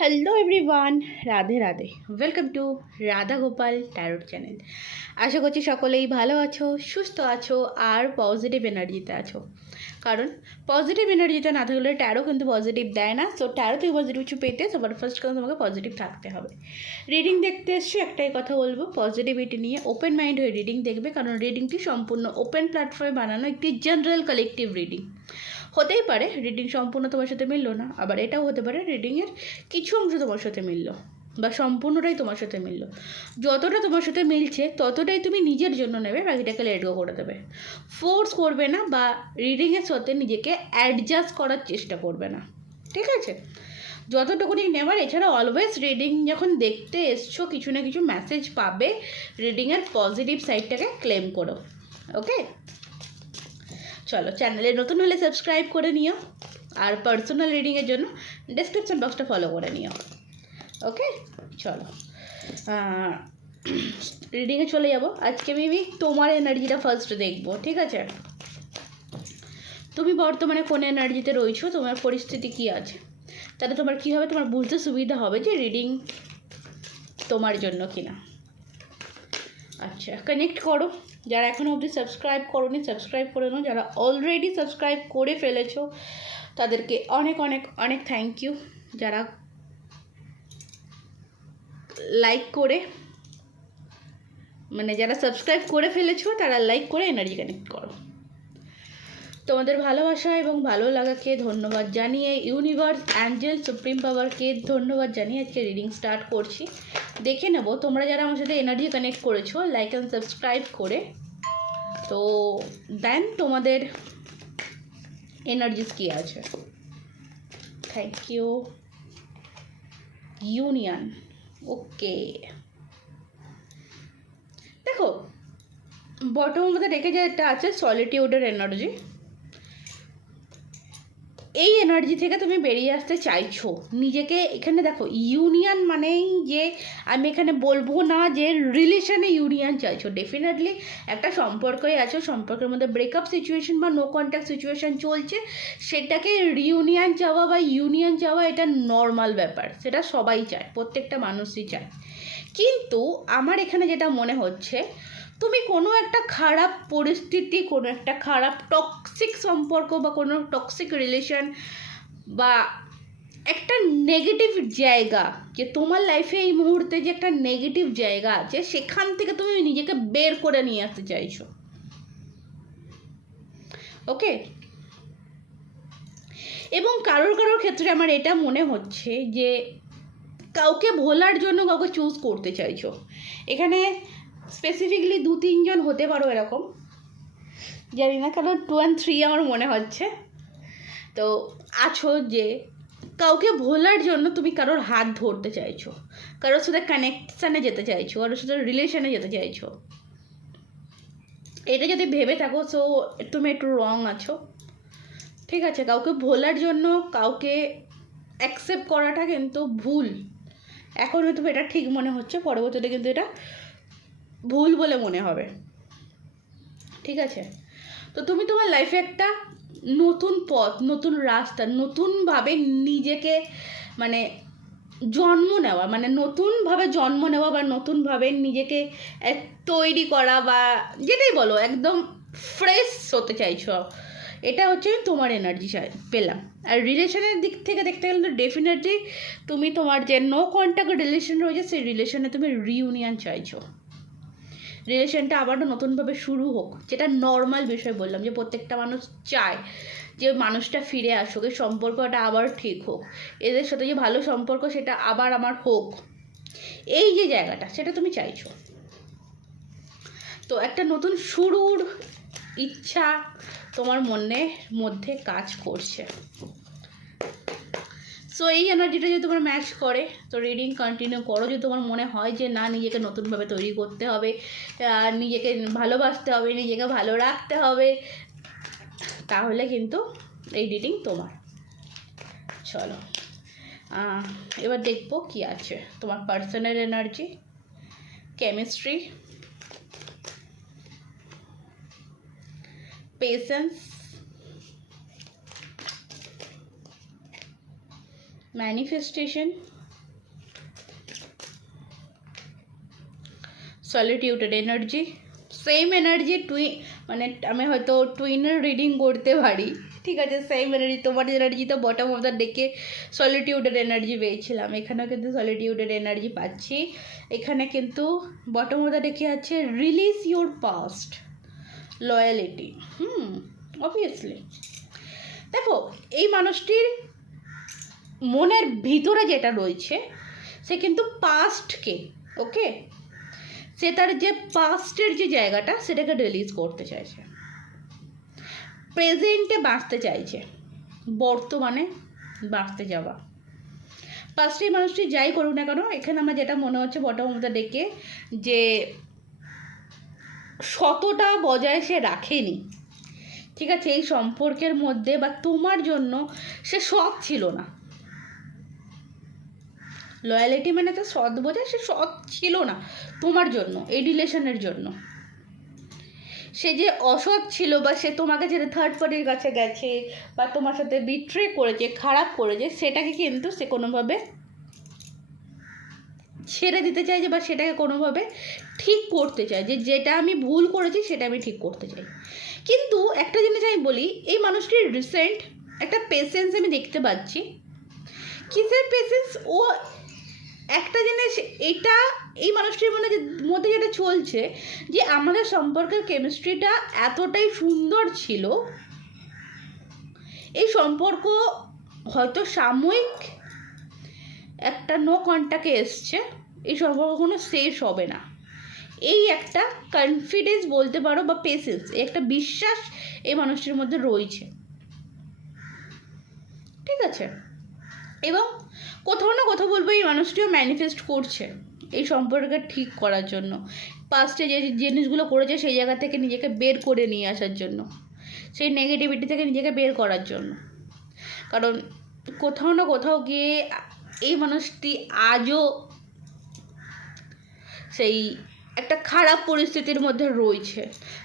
Hello everyone, Radhe Radhe. Welcome to Radha Gopal tarot channel. আশা করছি সকলেই ভালো আছো, সুস্থ আছো আর পজিটিভ এনার্জিতে আছো। কারণ পজিটিভ এনার্জিতে না থাকলে ট্যারো কিন্তু পজিটিভ দেয় না। সো ট্যারো থেকে পজিটিভ কিছু পেতে সবার ফার্স্ট কথা তোমাকে পজিটিভ থাকতে হবে। রিডিং দেখতে এসছি, একটাই কথা বলবো, পজিটিভিটি নিয়ে ওপেন মাইন্ড হয়ে রিডিং দেখবে। কারণ রিডিংটি সম্পূর্ণ ওপেন প্ল্যাটফর্মে বানানো একটি জেনারেল কালেকটিভ রিডিং। হতেই পারে রিডিং সম্পূর্ণ তোমার সাথে মিললো না, আবার এটাও হতে পারে রিডিংয়ের কিছু অংশ তোমার সাথে মিললো বা সম্পূর্ণটাই তোমার সাথে মিললো। যতটা তোমার সাথে মিলছে ততটাই তুমি নিজের জন্য নেবে, বাকিটাকে লেট গো করে দেবে। ফোর্স করবে না বা রিডিংয়ের সাথে নিজেকে অ্যাডজাস্ট করার চেষ্টা করবে না, ঠিক আছে? যতটুকুনি নেওয়ার। এছাড়া অলওয়েজ রিডিং যখন দেখতে এসছো কিছু না কিছু মেসেজ পাবে, রিডিংয়ের পজিটিভ সাইডটাকে ক্লেম করো। ওকে, চলো, চ্যানেলে নতুন হলে সাবস্ক্রাইব করে নিও আর পার্সোনাল রিডিংয়ের জন্য ডেসক্রিপশন বক্সটা ফলো করে নিও। ওকে, চলো রিডিংয়ে চলে যাবো। আজকে আমি তোমার এনার্জিটা ফার্স্ট দেখবো, ঠিক আছে? তুমি বর্তমানে কোন এনার্জিতে রয়েছো, তোমার পরিস্থিতি কী আছে, তাহলে তোমার কী হবে, তোমার বুঝতে সুবিধা হবে যে রিডিং তোমার জন্য কিনা। আচ্ছা, কানেক্ট করো। যারা এখনও অবধি সাবস্ক্রাইব করোনি সাবস্ক্রাইব করে নাও, যারা অলরেডি সাবস্ক্রাইব করে ফেলেছো তাদেরকে অনেক অনেক অনেক থ্যাংক ইউ। যারা লাইক করে যারা সাবস্ক্রাইব করে ফেলেছো তারা লাইক করে এনার্জি কানেক্ট করো। তোমাদের ভালোবাসা এবং ভালো লাগাকে ধন্যবাদ জানিয়ে, ইউনিভার্স, অ্যাঞ্জেল, সুপ্রিম পাওয়ারকে ধন্যবাদ জানিয়ে আজকে রিডিং স্টার্ট করছি। দেখে নেব তোমরা যারা আমার সাথে এনার্জি কানেক্ট করেছো লাইক অ্যান্ড সাবস্ক্রাইব করে, তো দেন তোমাদের এনার্জিস কী আছে। Thank you. Union, okay. দেখো, বটমের মধ্যে রেখে যে একটা আছে সলিটিউডের এনার্জি, এই এনার্জি থেকে তুমি বেরিয়ে আসতে চাইছো নিজেকে। এখানে দেখো, ইউনিয়ন মানেই যে আমি এখানে বলবো না যে রিলেশনে ইউনিয়ন চাইছো। ডেফিনেটলি একটা সম্পর্কই আছো, সম্পর্কের মধ্যে ব্রেকআপ সিচুয়েশন বা নো কন্ট্যাক্ট সিচুয়েশন চলছে, সেটাকে রিউনিয়ন চাওয়া বা ইউনিয়ন চাওয়া এটা নর্মাল ব্যাপার, সেটা সবাই চায়, প্রত্যেকটা মানুষই চায়। কিন্তু আমার এখানে যেটা মনে হচ্ছে, তুমি কোনো একটা খারাপ পরিস্থিতি, কোনো একটা খারাপ টক্সিক সম্পর্ক বা কোনো টক্সিক রিলেশন বা একটা নেগেটিভ জায়গা, যে তোমার লাইফে এই মুহূর্তে যে একটা নেগেটিভ জায়গা আছে সেখান থেকে তুমি নিজেকে বের করে নিয়ে আসতে চাইছো। ওকে, এবং কারোর কারোর ক্ষেত্রে আমার এটা মনে হচ্ছে যে কাউকে ভোলার জন্য কাউকে চুজ করতে চাইছো। এখানে স্পেসিফিকলি 2-3 জন হতে পারো এরকম, জানি না, কারণ 2 and 3 আমার মনে হচ্ছে। তো আছো যে কাউকে ভোলার জন্য তুমি কারোর হাত ধরতে চাইছো, কারোর সাথে কানেকশানে যেতে চাইছো, কারোর সাথে রিলেশনে যেতে চাইছো। এটা যদি ভেবে থাকো সো তুমি একটু রং আছো, ঠিক আছে? কাউকে ভোলার জন্য কাউকে অ্যাকসেপ্ট করাটা কিন্তু ভুল। এখন হয়তো এটা ঠিক মনে হচ্ছে, পরবর্তীতে কিন্তু এটা ভুল বলে মনে হবে, ঠিক আছে? তো তুমি তোমার লাইফে একটা নতুন পথ, নতুন রাস্তা, নতুনভাবে নিজেকে জন্ম নেওয়া, নতুনভাবে জন্ম নেওয়া বা নতুনভাবে নিজেকে তৈরি করা বা যেটাই বলো, একদম ফ্রেশ হতে চাইছো। এটা হচ্ছে তোমার এনার্জি পেলাম। আর রিলেশনের দিক থেকে দেখতে গেলে তো ডেফিনেটলি তুমি তোমার যে নো কন্ট্যাক্ট রিলেশন রয়েছে সেই রিলেশনে তুমি রিউনিয়ন চাইছো। রিলেশনটা আবারও নতুনভাবে শুরু হোক, যেটা নর্মাল বিষয় বললাম, যে প্রত্যেকটা মানুষ চায় যে মানুষটা ফিরে আসুক, এই সম্পর্কটা আবার ঠিক হোক, এদের সাথে যে ভালো সম্পর্ক সেটা আবার আমার হোক, এই যে জায়গাটা সেটা তুমি চাইছো। তো একটা নতুন শুরুর ইচ্ছা তোমার মনের মধ্যে কাজ করছে। সো এই এনার্জিটা যদি তোমার ম্যাচ করে তো রিডিং কন্টিনিউ করো। যদি তোমার মনে হয় যে না, নিজেকে নতুনভাবে তৈরি করতে হবে, নিজেকে ভালোবাসতে হবে, নিজেকে ভালো রাখতে হবে, তাহলে কিন্তু এই রিডিং তোমার। চলো এবার দেখবো কি আছে তোমার personal energy, chemistry, patience, manifestation, সলিটিউডের এনার্জি, সেম এনার্জি মানে আমি হয়তো টুইনের রিডিং করতে পারি, ঠিক আছে, সেম এনার্জি তোমার এনার্জি তো বটম অফ দ্য ডেকে সলিটিউডের এনার্জি পেয়েছিলাম, এখানেও কিন্তু সলিটিউডের এনার্জি পাচ্ছি। এখানে কিন্তু বটম অফ দ্য ডেকে আছে release your past, loyalty. Obviously দেখো এই মানুষটির মনের ভিতরে যেটা রয়েছে সে কিন্তু পাস্টকে, ওকে, সে তার যে পাস্টের যে জায়গাটা সেটাকে রিলিজ করতে চাইছে, প্রেজেন্টে বাঁচতে চাইছে, বর্তমানে বাঁচতে যাওয়া। পাস্টে মানুষটি যাই করুক না কেন, এখানে আমার যেটা মনে হচ্ছে বটম অফ দ্য ডেকে যে সততা বজায় সে রাখেনি, ঠিক আছে, এই সম্পর্কের মধ্যে বা তোমার জন্য সে সৎ ছিল না। লয়ালিটি মানে তো সৎ বোঝায়, সে সৎ ছিল না তোমার জন্য, এই রিলেশনের জন্য। সে যে অসৎ ছিল বা সে তোমাকে ছেড়ে থার্ড পার্টির কাছে গেছে বা তোমার সাথে বিট্রে করেছে, খারাপ করেছে, সেটাকে কিন্তু সে কোনোভাবে ছেড়ে দিতে চাইছে বা সেটাকে কোনোভাবে ঠিক করতে চায়, যে যেটা আমি ভুল করেছি সেটা আমি ঠিক করতে চাই। কিন্তু একটা জিনিস আমি বলি, এই মানুষটির রিসেন্ট একটা পেশেন্স আমি দেখতে পাচ্ছি। কিসের পেশেন্স? ও একটা জিনিস, এটা এই মানুষটির মধ্যে যেটা চলছে যে আমাদের সম্পর্কের কেমিস্ট্রিটা এতটাই সুন্দর ছিল, এই সম্পর্ক হয়তো সাময়িক একটা নো কন্ট্যাক্টে এসছে, এই সম্পর্ক কোনো শেষ হবে না, এই একটা কনফিডেন্স বলতে পারো বা পেশেন্স, এই একটা বিশ্বাস এই মানুষটির মধ্যে রয়েছে, ঠিক আছে। এবং কোথাও না কোথাও বলবো এই মানুষটিও ম্যানিফেস্ট করছে এই সম্পর্ককে ঠিক করার জন্য, পাস্টে যে জিনিসগুলো করেছে সেই জায়গা থেকে নিজেকে বের করে নিয়ে আসার জন্য, সেই নেগেটিভিটি থেকে নিজেকে বের করার জন্য। কারণ কোথাও না কোথাও গিয়ে এই মানুষটি আজও সেই একটা খারাপ পরিস্থিতির মধ্যে রয়েছে,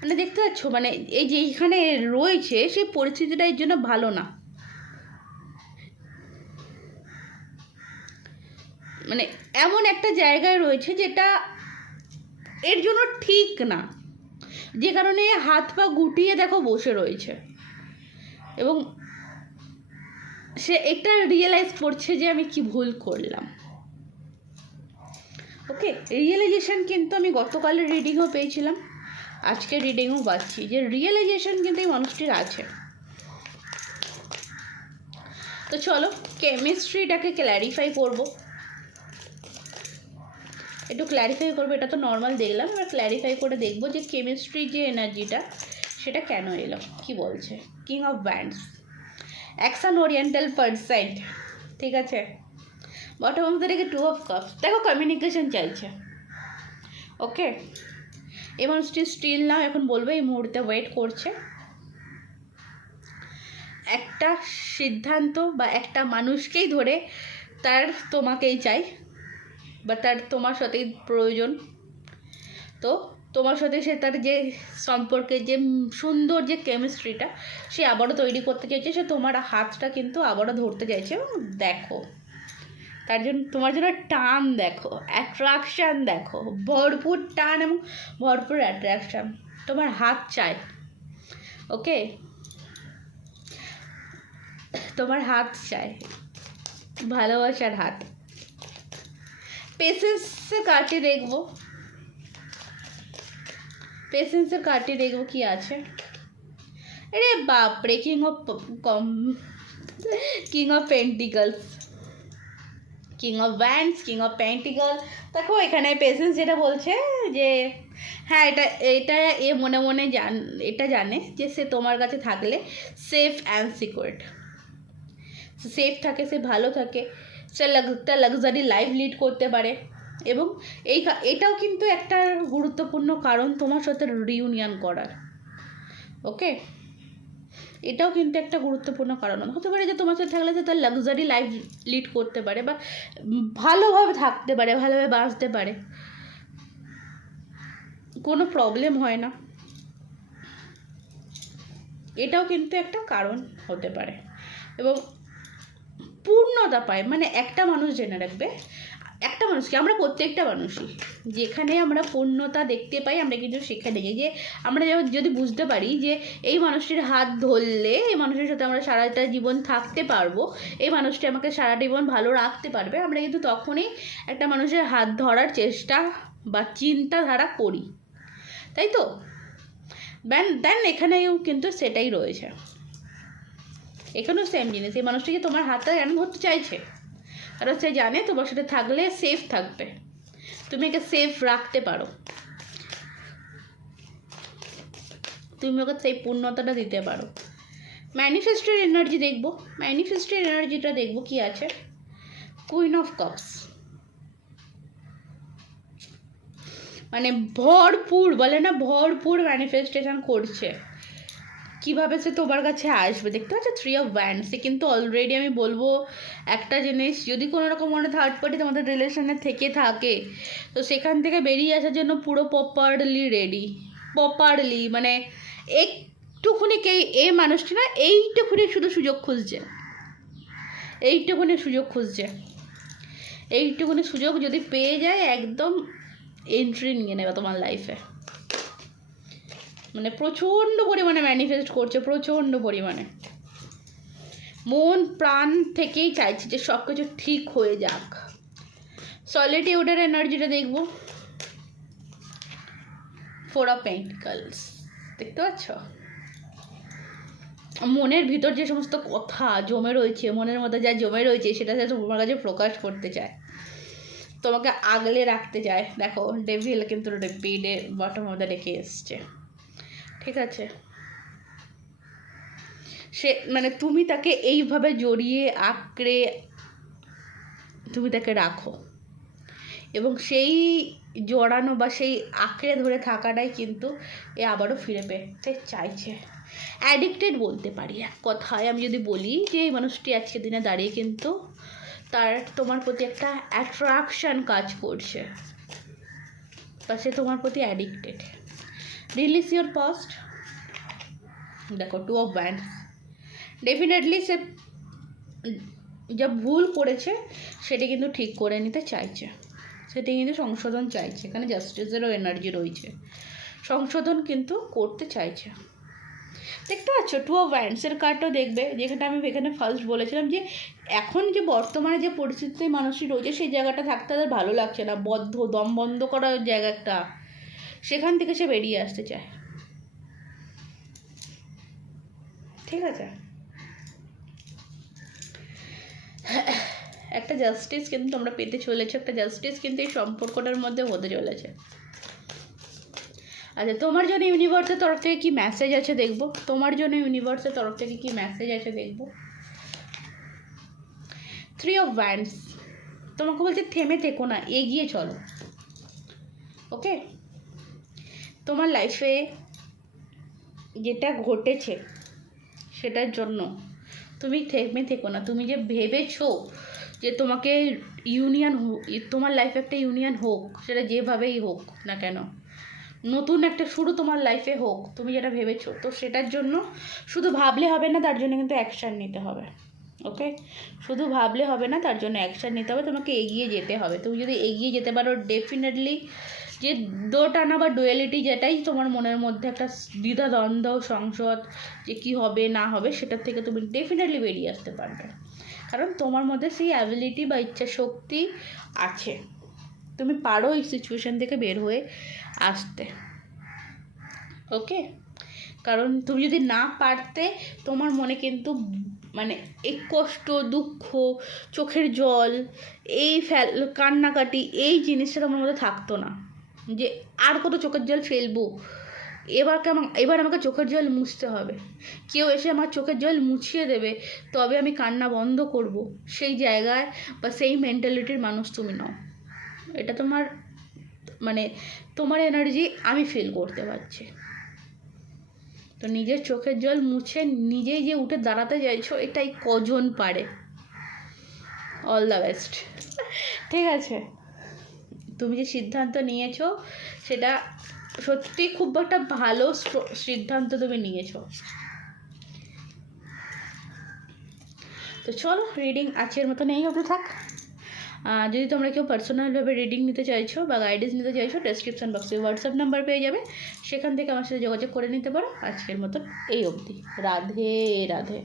মানে দেখতে পাচ্ছ, মানে এই যে এখানে রয়েছে সেই পরিস্থিতিটা এর জন্য ভালো না, মানে এমন একটা জায়গায় রয়েছে যেটা এর জন্য ঠিক না, যে কারণে হাত পা গুটিয়ে দেখো বসে রয়েছে এবং সে এটা রিয়েলাইজ করছে যে আমি কি ভুল করলাম। ওকে, রিয়েলাইজেশন কিন্তু আমি গতকালের রিডিংও পেয়েছিলাম, আজকে রিডিংও পাচ্ছি যে রিয়েলাইজেশন কিন্তু এই মানুষটির আছে। তো চলো কেমিস্ট্রিটাকে ক্ল্যারিফাই করবো, একটু ক্ল্যারিফাই করবো। এটা তো নর্মাল দেখলাম, এবার ক্ল্যারিফাই করে দেখবো যে কেমিস্ট্রি যে এনার্জিটা সেটা কেন এলো, কি বলছে। King of bands, action oriental percent, ঠিক আছে। বটম অফ দ্য ডেকে টু অফ কাপস, দেখো কমিউনিকেশন চাইছে, ওকে। এই মানুষটি স্টিল নাও, এখন বলবো এই মুহূর্তে ওয়েট করছে একটা সিদ্ধান্ত বা একটা মানুষকেই ধরে, তার তোমাকেই চাই বা তার তোমার সাথেই প্রয়োজন। তো তোমার সাথে সে তার যে সম্পর্কের যে সুন্দর যে কেমিস্ট্রিটা সে আবারও তৈরি করতে চাইছে, সে তোমার হাতটা কিন্তু আবারও ধরতে চাইছে। এবং দেখো তার জন্য তোমার জন্য টান দেখো, অ্যাট্রাকশান দেখো, ভরপুর টান এবং ভরপুর অ্যাট্রাকশান, তোমার হাত চায়, ওকে, তোমার হাত চায়, ভালোবাসার হাত। পেশেন্সের কার্ডটি দেখবো, পেশেন্সের কার্ডটি দেখবো কি আছে। আরে বাপরে, king of pentacles, king of bands, king of pentacle. দেখো এখানে পেশেন্স যেটা বলছে যে হ্যাঁ এটা এ মনে মনে এটা জানে যে সে তোমার কাছে থাকলে সেফ অ্যান্ড সিকিউরড, সেফ থাকে, সে ভালো থাকে, সে একটা লাক্সারি লাইফ লিড করতে পারে। এবং এটাও কিন্তু একটা গুরুত্বপূর্ণ কারণ তোমার সাথে রিউনিয়ন করার, ওকে, এটাও কিন্তু একটা গুরুত্বপূর্ণ কারণ হতে পারে যে তোমার সাথে থাকলে সে তার লাক্সারি লাইফ লিড করতে পারে বা ভালোভাবে থাকতে পারে, ভালোভাবে বাঁচতে পারে, কোনো প্রবলেম হয় না, এটাও কিন্তু একটা কারণ হতে পারে। এবং পূর্ণতা পায়, মানে একটা মানুষ জেনে রাখবে একটা মানুষকে, আমরা প্রত্যেকটা মানুষই যেখানে আমরা পূর্ণতা দেখতে পাই, আমরা কিন্তু সেখানে যাই। যে আমরা যদি বুঝতে পারি যে এই মানুষটির হাত ধরলে এই মানুষের সাথে আমরা সারাটা জীবন থাকতে পারবো, এই মানুষটি আমাকে সারাটা জীবন ভালো রাখতে পারবে, আমরা কিন্তু তখনই একটা মানুষের হাত ধরার চেষ্টা বা চিন্তাধারা করি, তাই তো? দেন এখানেও কিন্তু সেটাই রয়েছে, এখানেও সেম জিনিস। এই মানুষটি যে তোমার হাতটা কেন ধরতে চাইছে, কারণ সে জানে তোমার সাথে থাকলে সেফ থাকবে, তুমি একে সেফ রাখতে পারো, তুমি ওকে সেই পূর্ণতাটা দিতে পারো। ম্যানিফেস্টের এনার্জি দেখবো, ম্যানিফেস্টের এনার্জিটা দেখবো কি আছে। কুইন অফ কাপস, মানে ভরপুর, বলে না ভরপুর ম্যানিফেস্টেশন করছে। কিভাবে সে তোমার কাছে আসবে দেখতে পাচ্ছ? 3 অফ ওয়ান্ডস। সে কিন্তু অলরেডি, আমি বলবো একটা জিনিস, যদি কোনো রকম কোনো থার্ড পার্টি তোমাদের রিলেশনে থেকে থাকে, তো সেখান থেকে বেরিয়ে আসার জন্য পুরো প্রপারলি রেডি, প্রপারলি, মানে একটুখানি এই মানুষটি না এইটুকুনি শুধু সুযোগ খুঁজছে, এইটুকুনি সুযোগ খুঁজছে, এইটুকুনি সুযোগ যদি পেয়ে যায় একদম এন্ট্রি নিয়ে নেবে তোমার লাইফে। মানে প্রচণ্ড পরিমাণে ম্যানিফেস্ট করছে, প্রচণ্ড পরিমাণে মন প্রাণ থেকেই চাইছে যে সব কিছু ঠিক হয়ে যাক। সলিটিউডের এনার্জিটা দেখব, 4 অফ পেন্টিকলস, দেখতে পাচ্ছ? মনের ভিতর যে সমস্ত কথা জমে রয়েছে, মনের মধ্যে যা জমে রয়েছে সেটা সে তোমার কাছে প্রকাশ করতে চায়, তোমাকে আগলে রাখতে চায়। দেখো ডেভিল কিন্তু বেডে বটম অফ দ্য ডেকে এসছে, ঠিক আছে? সে মানে তুমি তাকে এইভাবে জড়িয়ে আঁকড়ে তুমি তাকে রাখো, এবং সেই জড়ানো বা সেই আঁকড়ে ধরে থাকাটাই কিন্তু এ আবারও ফিরে পেতে চাইছে। অ্যাডিক্টেড বলতে পারি এক কথায় আমি যদি বলি যে এই মানুষটি আজকের দিনে দাঁড়িয়ে কিন্তু তার তোমার প্রতি একটা অ্যাট্রাকশান কাজ করছে, বা সে তোমার প্রতি অ্যাডিক্টেড। রিলিজ ইওর পাস্ট, দেখো 2 অফ ওয়ান্ডস। ডেফিনেটলি সে যা ভুল করেছে সেটা কিন্তু ঠিক করে নিতে চাইছে, সেটা কিন্তু সংশোধন চাইছে। এখানে জাস্টিসেরও এনার্জি রয়েছে, সংশোধন কিন্তু করতে চাইছে, দেখতে পাচ্ছ? 2 অফ ওয়ান্ডসের কার্ডটাও দেখবে, যেখানে আমি এখানে ফার্স্ট বলেছিলাম যে এখন যে বর্তমানে যে পরিস্থিতিতে মানুষই রয়েছে সেই জায়গাটা থাকতে তাদের ভালো লাগছে না, দম বন্ধ করার জায়গাটা, সেখান থেকে সে বেরিয়ে আসতে চায়, ঠিক আছে? একটা জাস্টিস কিন্তু তোমরা পেতে চলেছো, একটা জাস্টিস কিন্তু এই সম্পর্কটার মধ্যে হতে চলেছে। আচ্ছা, তোমার জন্য ইউনিভার্সের তরফ থেকে কি মেসেজ আছে দেখবো, তোমার জন্য ইউনিভার্সের তরফ থেকে কি মেসেজ আছে দেখবো। 3 অফ ওয়ান্ডস, তোমাকে বলছে থেমে থেকো না, এগিয়ে চলো, ওকে? তোমার লাইফে যেটা ঘটেছে সেটার জন্য তুমি থেমে থেকো না। তুমি যে ভেবেছো যে তোমাকে ইউনিয়ন, তোমার লাইফে একটা ইউনিয়ন হোক, সেটা যেভাবেই হোক না কেন, নতুন একটা শুরু তোমার লাইফে হোক, তুমি যেটা ভেবেছো, তো সেটার জন্য শুধু ভাবলে হবে না, তার জন্য কিন্তু অ্যাকশান নিতে হবে, ওকে? শুধু ভাবলে হবে না, তার জন্য অ্যাকশান নিতে হবে, তোমাকে এগিয়ে যেতে হবে। তুমি যদি এগিয়ে যেতে পারো, ডেফিনেটলি যে দোটানা বা ডুয়ালিটি যেটাই তোমার মনের মধ্যে একটা দ্বিধা দ্বন্দ্ব সংশয় যে কী হবে না হবে, সেটার থেকে তুমি ডেফিনেটলি বেরিয়ে আসতে পারবে, কারণ তোমার মধ্যে সেই অ্যাবিলিটি বা ইচ্ছা শক্তি আছে, তুমি পারো এই সিচুয়েশান থেকে বের হয়ে আসতে, ওকে? কারণ তুমি যদি না পারতে, তোমার মনে কিন্তু মানে এই কষ্ট, দুঃখ, চোখের জল, এই কান্নাকাটি, এই জিনিসটা তোমার মধ্যে থাকতো না, যে আর কত চোখের জল ফেলবো, এবার আমাকে চোখের জল মুছতে হবে, কেউ এসে আমার চোখের জল মুছিয়ে দেবে তবে আমি কান্না বন্ধ করব, সেই জায়গায় বা সেই মেন্টালিটির মানুষ তুমি নও। এটা তোমার মানে তোমার এনার্জি আমি ফিল করতে পারছি। তো নিজের চোখের জল মুছে নিজেই যে উঠে দাঁড়াতে চাইছো, এটাই কজন পারে। অল দ্য বেস্ট, ঠিক আছে? তুমি যে সিদ্ধান্ত নিয়েছো সেটা সত্যি খুব একটা ভালো সিদ্ধান্ত তুমি নিয়েছো। তো চলো, রিডিং আজকের মতন এই অবধি থাক। যদি তোমরা কেউ পার্সোনালভাবে রিডিং নিতে চাইছো বা গাইডেন্স নিতে চাইছো, ডেসক্রিপশন বক্সে হোয়াটসঅ্যাপ নাম্বার পেয়ে যাবে, সেখান থেকে আমার সাথে যোগাযোগ করে নিতে পারো। আজকের মতন এই অবধি। রাধে রাধে।